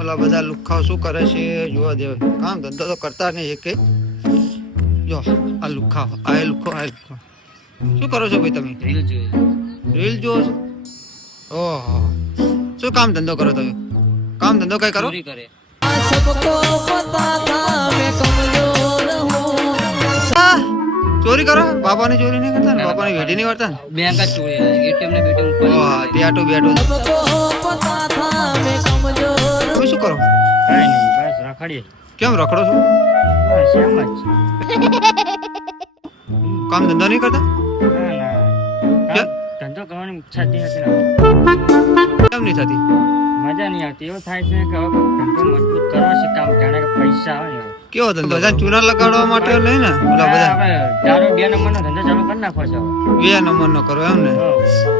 ઓલા બધા લુખાઓ શું કરે છે જોવા દે. કામ ધંધો તો કરતા નહીં એક જો આ લુખાઓ આ લુખો શું કરો છો ભાઈ તમે? રીલ જુઓ છો? ઓહો શું કામ ધંધો કરો તમે? કામ ધંધો કઈ કરો? ચોરી કરો? બાપાની ચોરી નહીં કરતા ને? બાપાની વેઢી નહીં કરતા ને? બેંક જ ચોરી એટીએમ ને બેટીએમ ટેટુ બેટુ તમે શું કરો? કાઈ નહીં બસ રખડીએ. કેમ રખડો છો? બસ એમ જ. કામ ધંધો નહીં કરતા? ના ધંધો કરવાની ઈચ્છા જ નથી ને. કેમ નહીં થતી? મજા નહીં આવતી. એવું થાય છે કે હવે ધંધો મજબૂત કરવો છે કામ જાણે કે પૈસા આવે ને કેવો ધંધો? બધા ચૂના લગાડવા માટે નહીં ને? ઓલા બધા દારૂ 2 નંબરનો ધંધો ચાલુ કરી નાખો છો. 2 નંબરનો કરો એમ ને?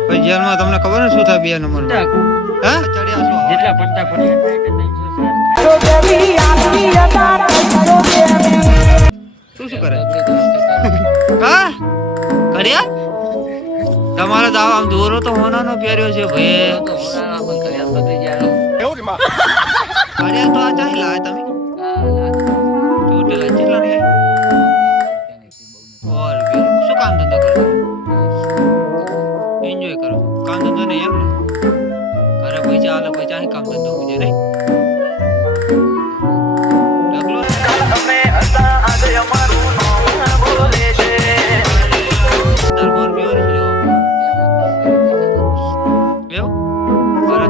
પછી જેલમાં તમને ખબર ને શું થાય 2 નંબરનો? હે ચડ્યા છો જેટલા પટ્ટા પડી જાય કે 300 શું કરે? હા કર્યા તમારો દાવ આમ દોરો તો હોનાનો પહેર્યો છે ભાઈ. કર્યા તો આ ચાહી લાય તમે ચોટેલા કેટલા નહીં ઓર શું કામ ધંધો કરો? એન્જોય કરો કામ ધંધો નહીં એમ ને? ઘરે પૈસા આલે પૈસા અહીં કામ ધંધો હોય નહીં?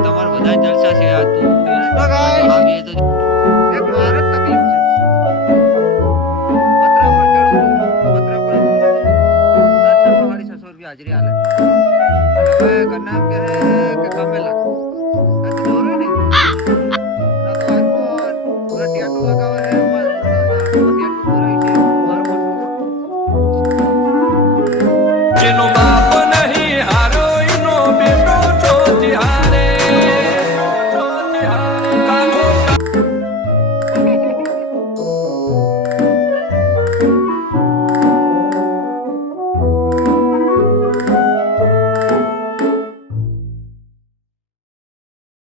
તમારે બધા જલસા છે આ તું આવી તો એક મારે તકલીફ છે. પતરા પર ચડું પતરા પર 700-650 રૂપિયા હાજરી આલે. હવે ઘરના કે કામે લાગ આ તો દોરો ને ના તો આઈફોન પૂરા ટેટુ લગાવે છે ટેટુ દોરાય છે મારો જેનો